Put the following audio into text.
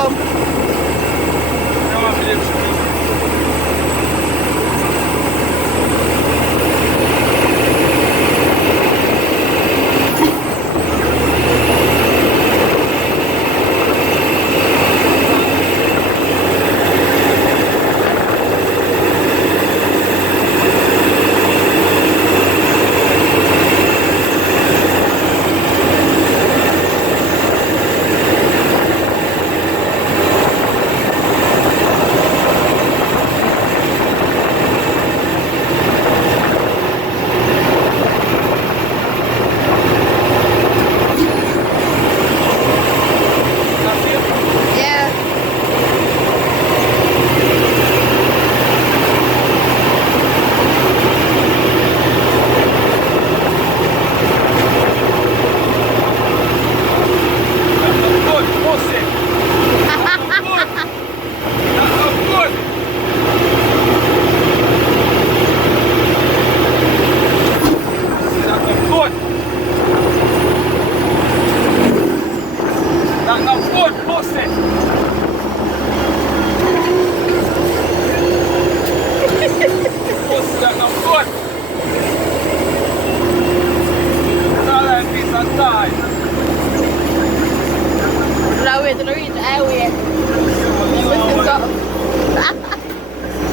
home. Não abrimos aqui. Yeah. Good, você. Good. Good. Good. Não, good, você. Você não good. Dai, pizza, dai. Lower the read, air we.